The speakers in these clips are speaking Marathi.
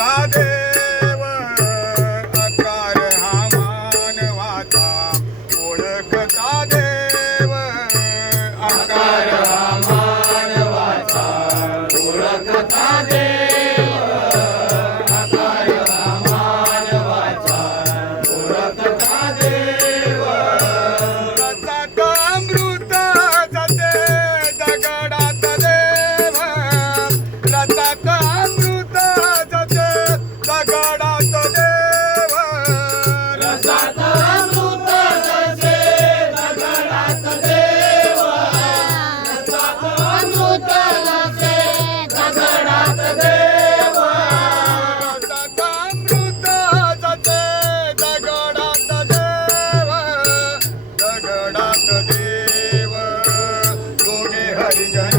Sade. दोघे हरिजन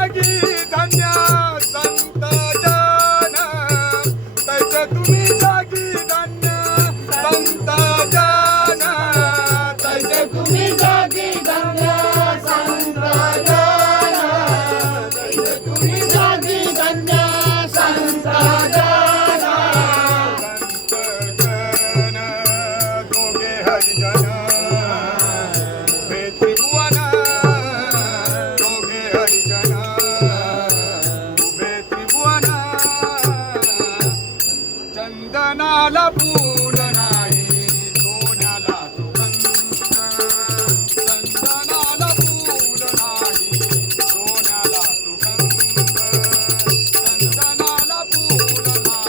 लागी धन्य संत